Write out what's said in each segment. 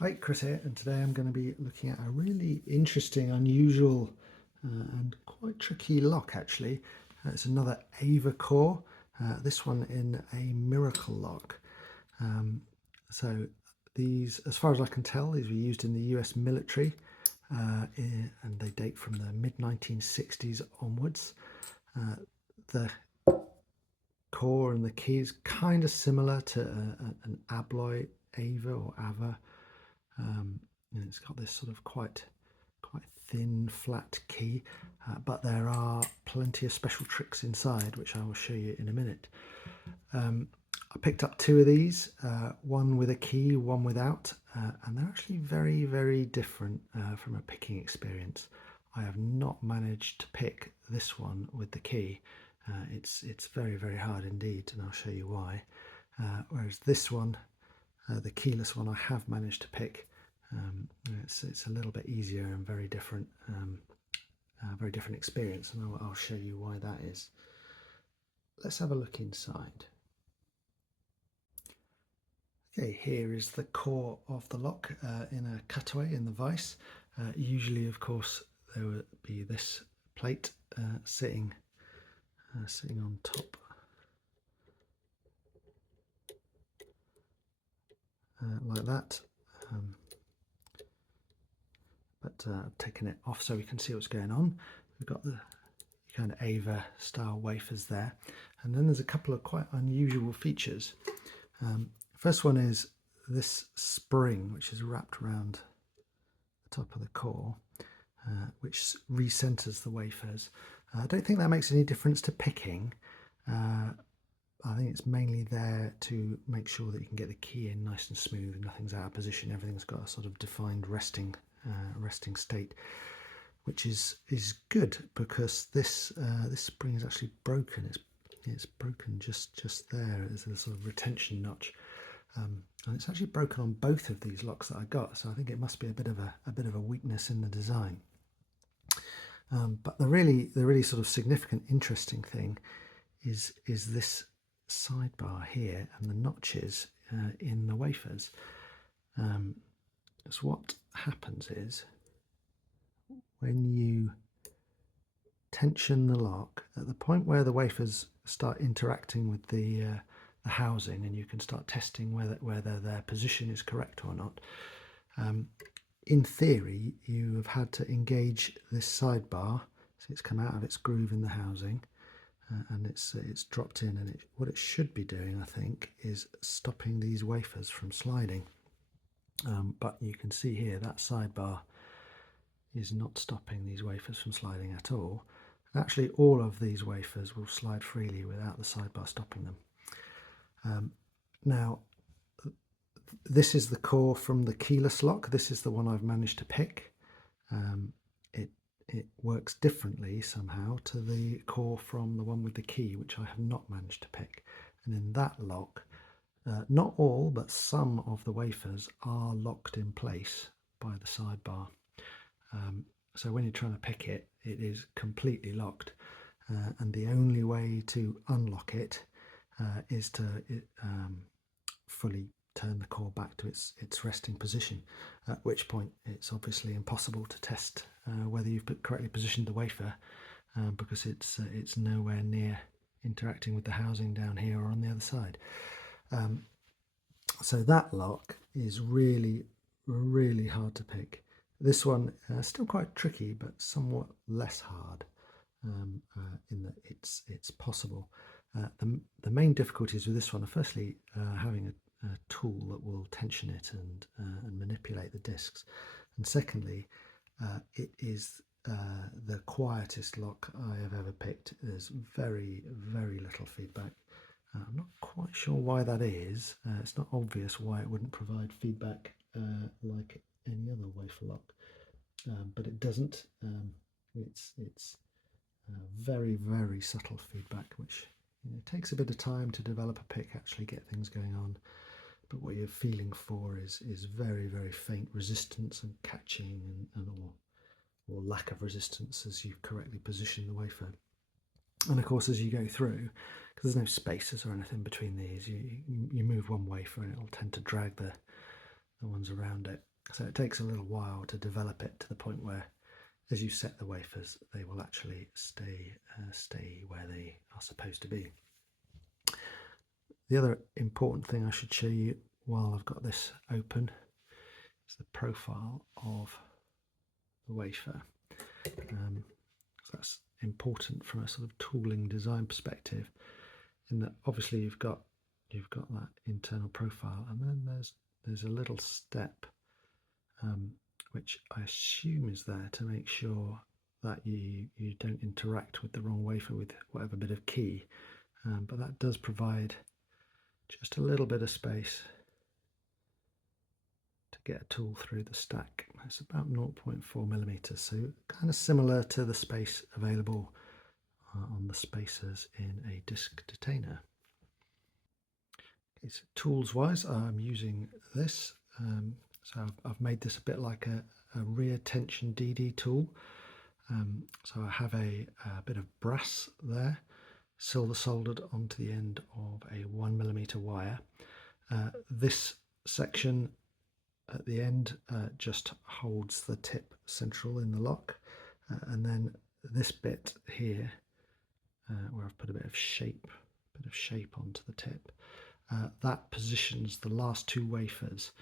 Hi, Chris here, and today I'm going to be looking at a really interesting, unusual, and quite tricky lock actually. It's another Ava core, this one in a Miracle Lock. So these, as far as I can tell, these were used in the US military, and they date from the mid-1960s onwards. The core and the key is kind of similar to an Abloy Ava or Ava. And it's got this sort of quite thin flat key, but there are plenty of special tricks inside which I will show you in a minute. I picked up two of these, one with a key, one without, and they're actually very different from a picking experience. I have not managed to pick this one with the key. It's very hard indeed, and I'll show you why. Whereas this one, the keyless one, I have managed to pick. It's a little bit easier and very different experience, and I'll show you why that is. Let's have a look inside. Okay, here is the core of the lock in a cutaway in the vise. Usually, of course, there would be this plate sitting on top. Like that. But I've taken it off so we can see what's going on. We've got the kind of Ava style wafers there, and then there's a couple of quite unusual features. First one is this spring which is wrapped around the top of the core, which recenters the wafers. I don't think that makes any difference to picking. I think it's mainly there to make sure that you can get the key in nice and smooth, nothing's out of position, everything's got a sort of defined resting state, which is good, because this spring is actually broken. It's broken just there. There's a sort of retention notch, and it's actually broken on both of these locks that I got. So I think it must be a bit of a weakness in the design. But the really sort of significant, interesting thing is this sidebar here and the notches in the wafers. So what happens is, when you tension the lock, at the point where the wafers start interacting with the housing, and you can start testing whether their position is correct or not, in theory you have had to engage this sidebar, so it's come out of its groove in the housing, and it's dropped in, and what it should be doing, I think, is stopping these wafers from sliding. But you can see here that sidebar is not stopping these wafers from sliding at all. Actually, all of these wafers will slide freely without the sidebar stopping them. Now, this is the core from the keyless lock. This is the one I've managed to pick. It works differently somehow to the core from the one with the key, which I have not managed to pick. And in that lock, not all, but some of the wafers are locked in place by the sidebar. So when you're trying to pick it, it is completely locked, and the only way to unlock it is to fully turn the core back to its resting position, at which point it's obviously impossible to test whether you've correctly positioned the wafer, because it's nowhere near interacting with the housing down here or on the other side. So that lock is really hard to pick. This one still quite tricky, but somewhat less hard, in that it's possible. The main difficulties with this one are, firstly, having a tool that will tension it and manipulate the discs, and secondly, it is the quietest lock I have ever picked. There's very little feedback. I'm not quite sure why that is. It's not obvious why it wouldn't provide feedback like any other wafer lock, but it doesn't. It's very subtle feedback, which takes a bit of time to develop a pick, actually get things going on. But what you're feeling for is very faint resistance and catching, or lack of resistance as you correctly position the wafer. And of course, as you go through, because there's no spaces or anything between these, you move one wafer and it'll tend to drag the ones around it. So it takes a little while to develop it to the point where, as you set the wafers, they will actually stay where they are supposed to be. The other important thing I should show you while I've got this open is the profile of the wafer. So that's important from a sort of tooling design perspective, in that obviously you've got that internal profile, and then there's a little step which I assume is there to make sure that you don't interact with the wrong wafer with whatever bit of key, but that does provide just a little bit of space to get a tool through the stack. It's about 0.4 millimeters, so kind of similar to the space available on the spacers in a disc detainer. Okay, so tools wise, I'm using this. So I've made this a bit like a rear tension DD tool. So I have a bit of brass there, silver soldered onto the end of a 1 millimeter wire. This section at the end just holds the tip central in the lock, and then this bit here, where I've put a bit of shape onto the tip, that positions the last two wafers,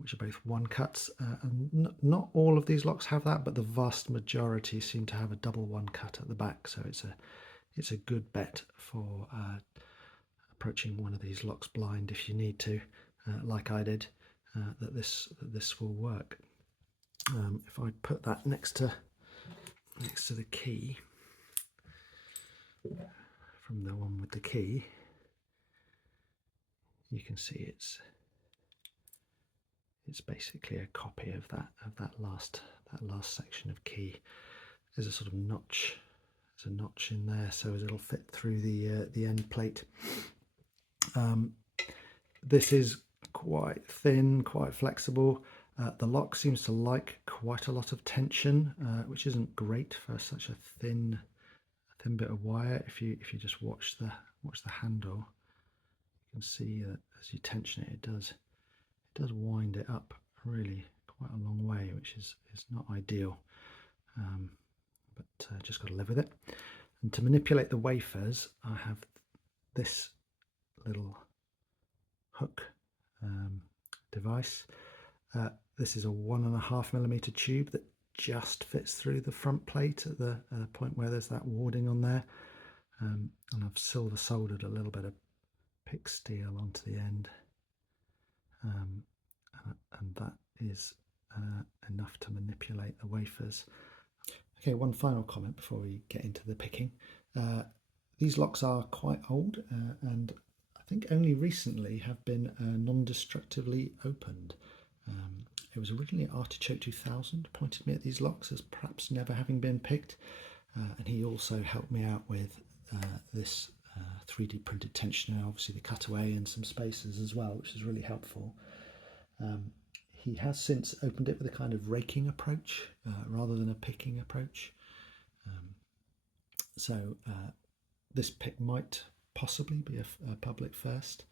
which are both one cuts, and not all of these locks have that, but the vast majority seem to have a double one cut at the back. So it's a good bet for approaching one of these locks blind if you need to, like I did, that this will work. If I put that next to the key, from the one with the key, you can see it's basically a copy of that last section of key. There's a sort of notch. There's a notch in there, so it'll fit through the end plate. This is quite thin, quite flexible. The lock seems to like quite a lot of tension, which isn't great for such a thin bit of wire. If you just watch the handle, you can see that as you tension it, it does wind it up really quite a long way, which is not ideal, but just got to live with it. And to manipulate the wafers, I have this little hook device. This is a 1.5 millimeter tube that just fits through the front plate at the point where there's that warding on there, and I've silver soldered a little bit of pick steel onto the end, and that is enough to manipulate the wafers. Okay, one final comment before we get into the picking. These locks are quite old, and I think only recently have been non-destructively opened. It was originally Artichoke 2000 pointed me at these locks as perhaps never having been picked, and he also helped me out with this 3D printed tensioner, obviously the cutaway and some spacers as well, which is really helpful. He has since opened it with a kind of raking approach rather than a picking approach. So this pick might possibly be a public first.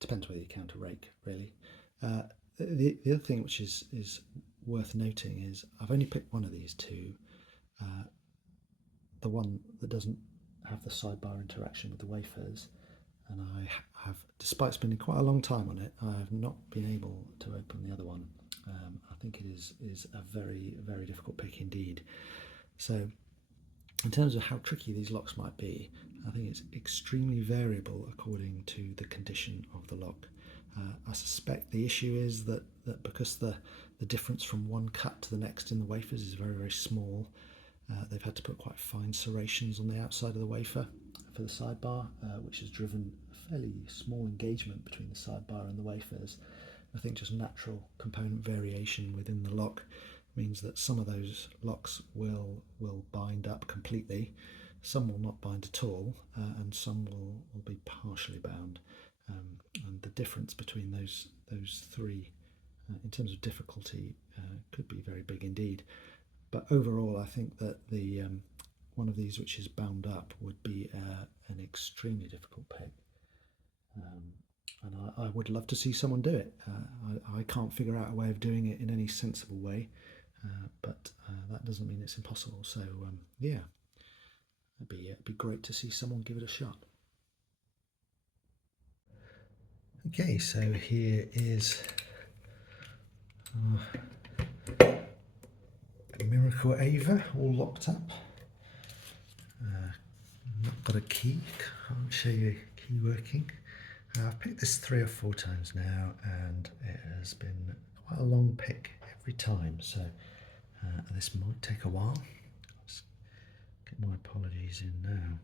Depends whether you count a rake, really. The other thing which is worth noting is I've only picked one of these two, the one that doesn't have the sidebar interaction with the wafers, and I have, despite spending quite a long time on it, I have not been able to open the other one. I think it is a very, very difficult pick indeed. So in terms of how tricky these locks might be, I think it's extremely variable according to the condition of the lock. I suspect the issue is that because the difference from one cut to the next in the wafers is very, very small, they've had to put quite fine serrations on the outside of the wafer for the sidebar, which has driven a fairly small engagement between the sidebar and the wafers. I think just natural component variation within the lock means that some of those locks will bind up completely, some will not bind at all, and some will be partially bound. And the difference between those three in terms of difficulty could be very big indeed. But overall, I think that the one of these which is bound up would be an extremely difficult pick, and I would love to see someone do it. I can't figure out a way of doing it in any sensible way, but that doesn't mean it's impossible. So yeah, it'd be great to see someone give it a shot. Okay, so here is Miracle Ava all locked up. Not got a key, can't show you key working. I've picked this 3 or 4 times now, and it has been quite a long pick every time, so this might take a while. Let's get my apologies in now.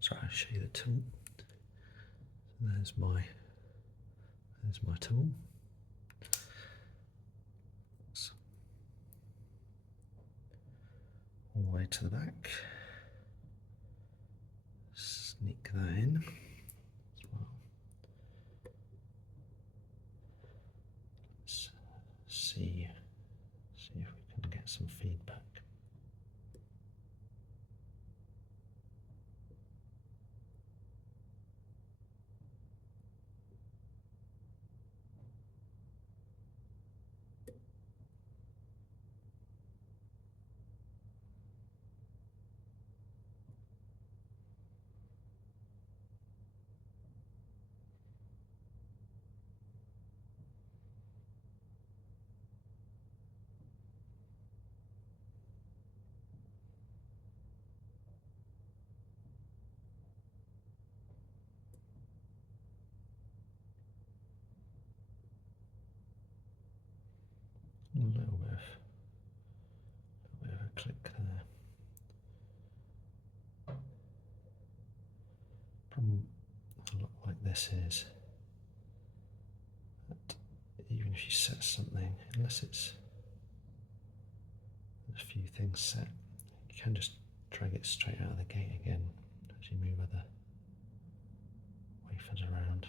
So I'll show you the tool. There's my tool. So, all the way to the back. Sneak that in as well. Let's see if we can get some feedback. A little bit of a click there. Problem a lot like this is that even if you set something, unless it's a few things set, you can just drag it straight out of the gate again as you move other wafers around.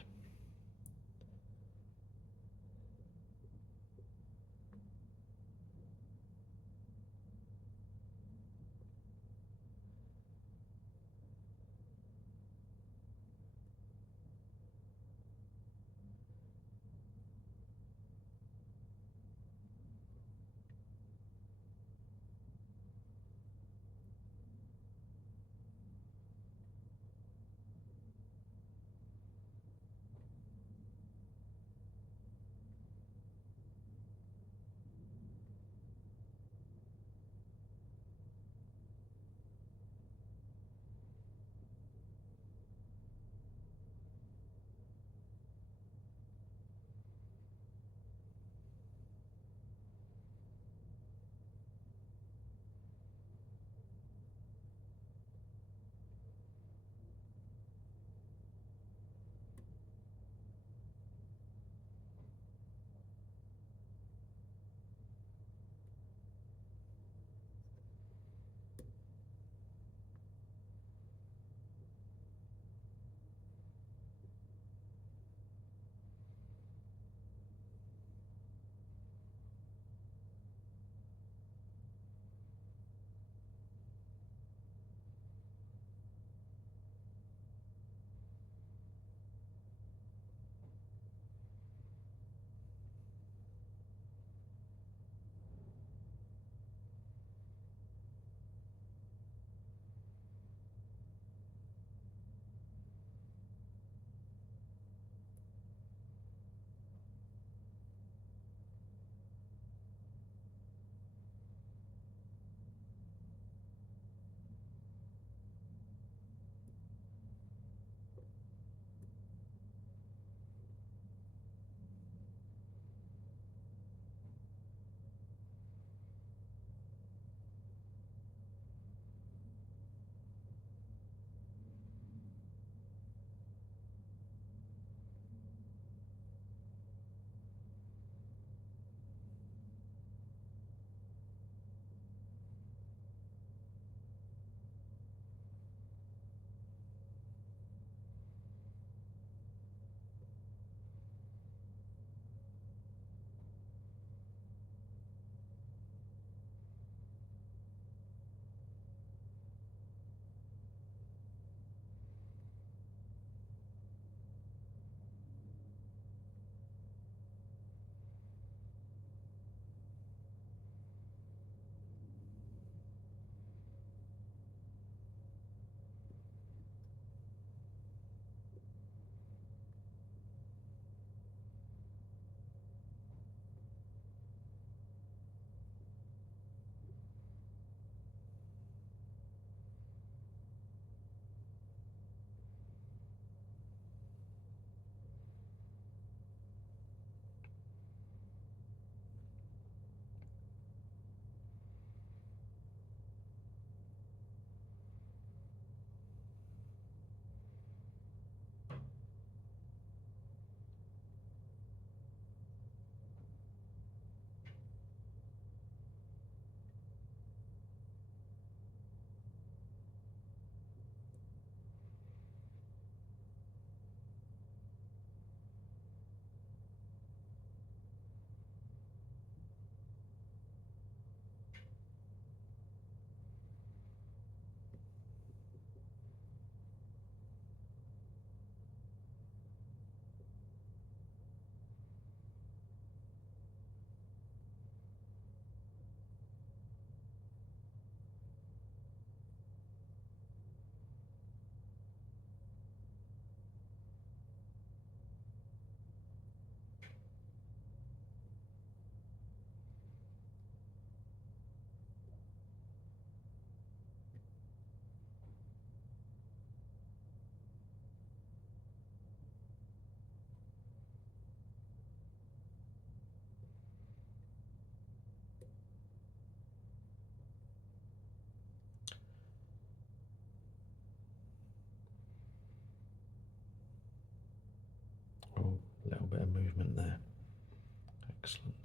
Excellent.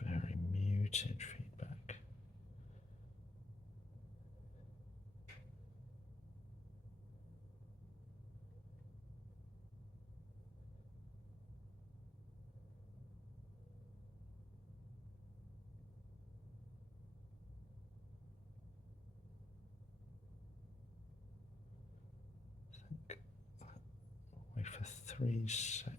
Very muted feedback. I think wait for 3 set.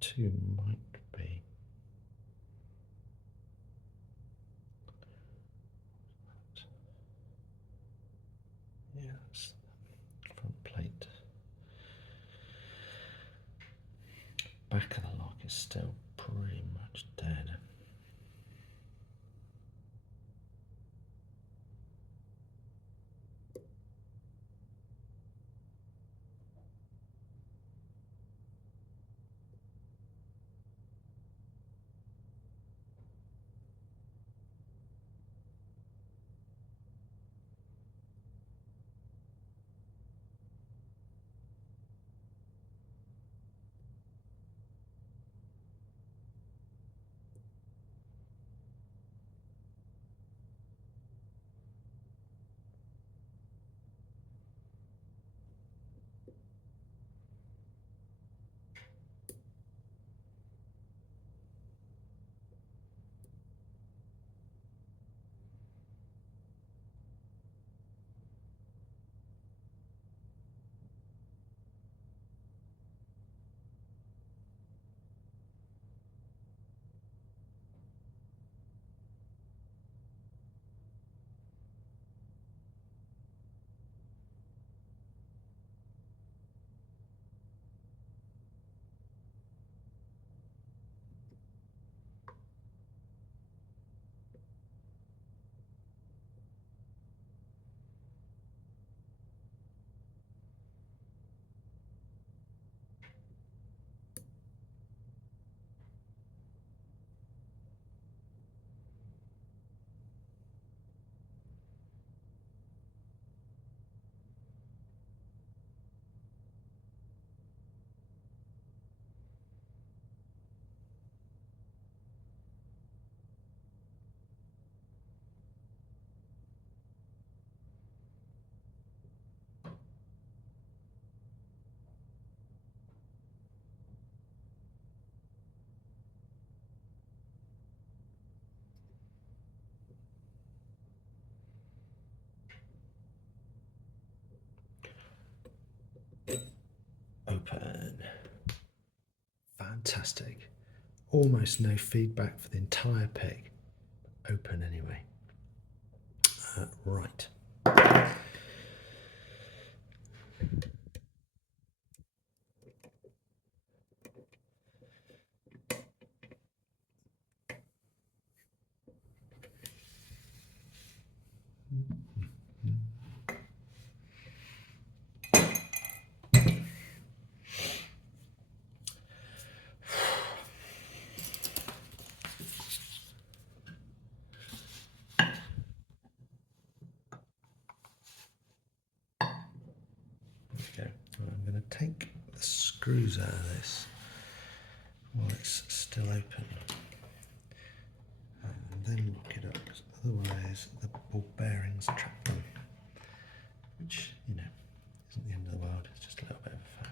2 might be. Yes, front plate. Back of the lock is still pretty much dead. Open. Fantastic. Almost no feedback for the entire peg. Open anyway. Right. Okay, I'm going to take the screws out of this while it's still open and then lock it up, otherwise the ball bearings trap them, which, you know, isn't the end of the world, it's just a little bit of a faff.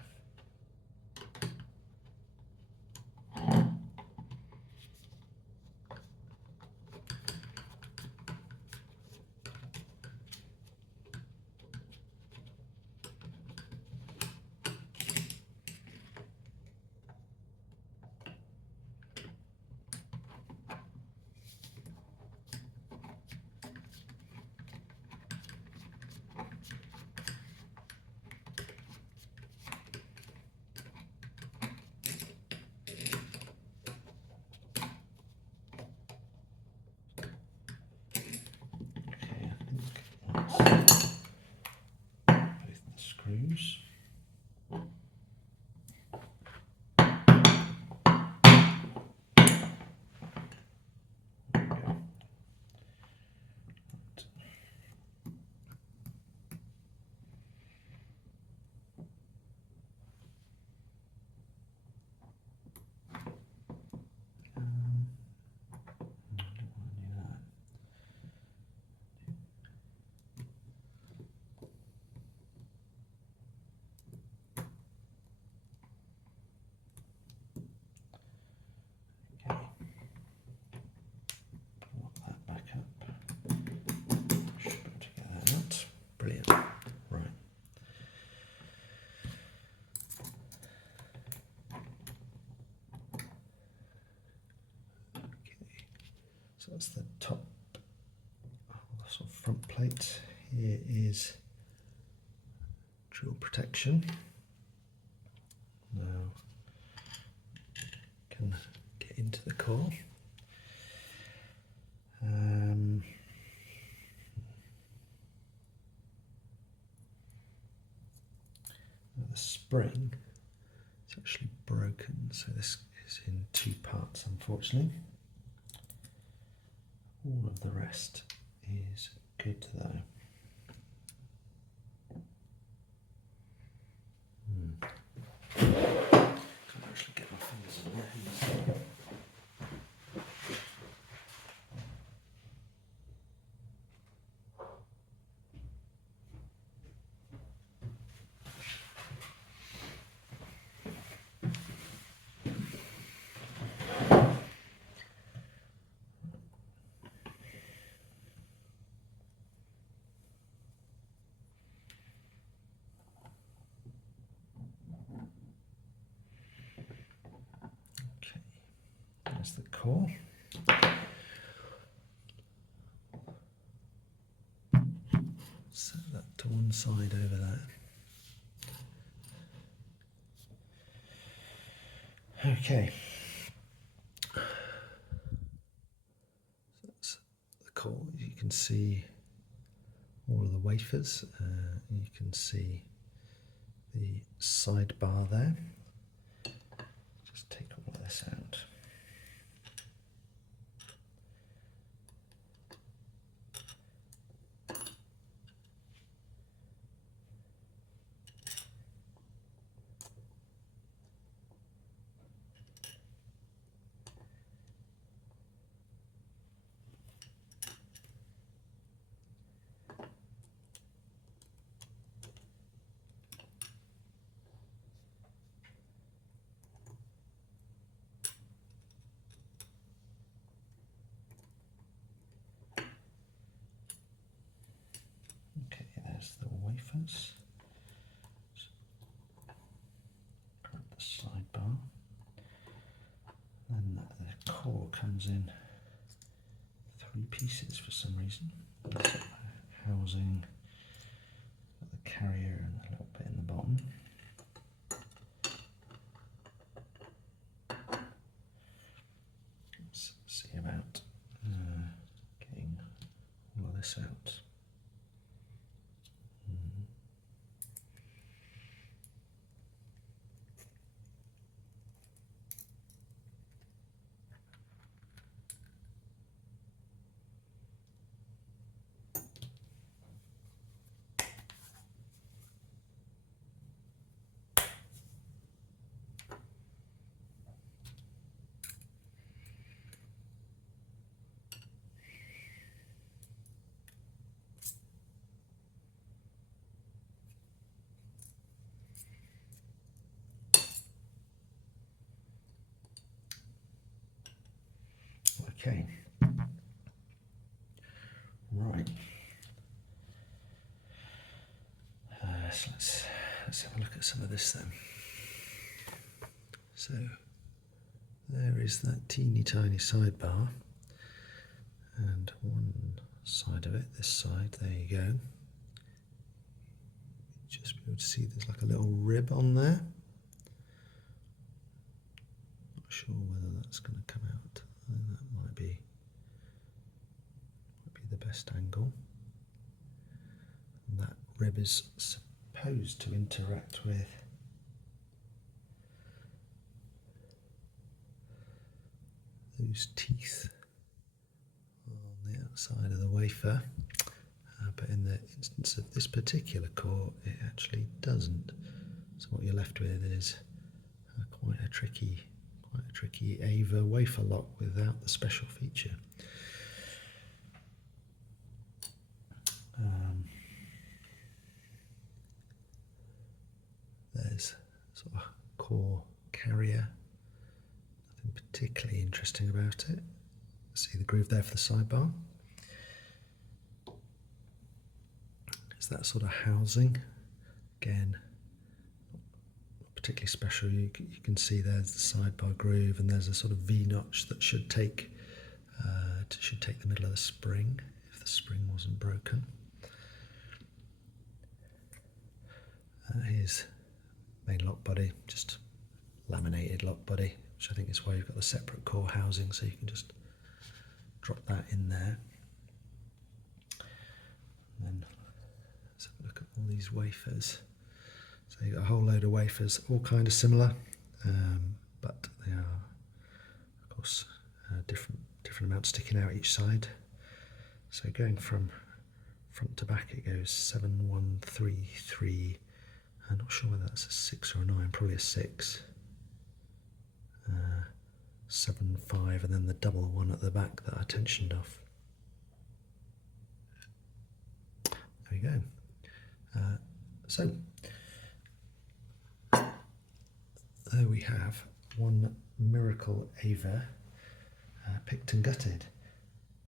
So that's the top sort of front plate. Here is drill protection. Now can get into the core. The spring is actually broken, so this is in two parts, unfortunately. All of the rest is good though. Can't actually get my fingers on there. Okay, there's the core. Set that to one side over there. Okay, so that's the core. You can see all of the wafers. You can see the sidebar there. Just take all of this out. Okay, there's the wafers. Grab the sidebar. Then the core comes in three pieces for some reason. There's a housing, the carrier, and a little bit in the bottom. Let's see about getting all of this out. Okay, right. So let's have a look at some of this then. So there is that teeny tiny sidebar, and one side of it, this side, there you go. Just be able to see there's like a little rib on there. Not sure whether that's going to come out. I think that might be the best angle. And that rib is supposed to interact with those teeth on the outside of the wafer, but in the instance of this particular core, it actually doesn't. So what you're left with is quite a tricky Ava wafer lock without the special feature. There's sort of core carrier, nothing particularly interesting about it. See the groove there for the sidebar. There's that sort of housing, again, not particularly special. You can see there's the sidebar groove, and there's a sort of V notch that should take it should take the middle of the spring if the spring wasn't broken. Here's main lock body, just laminated lock body, which I think is why you've got the separate core housing, so you can just drop that in there. And then let's have a look at all these wafers. So you've got a whole load of wafers, all kind of similar, but they are, of course, different amounts sticking out each side. So going from front to back, it goes 7133. I'm not sure whether that's a 6 or a 9, probably a 6. 7, 5, and then the double one at the back that I tensioned off. There we go. So there we have one Miracle Ava picked and gutted.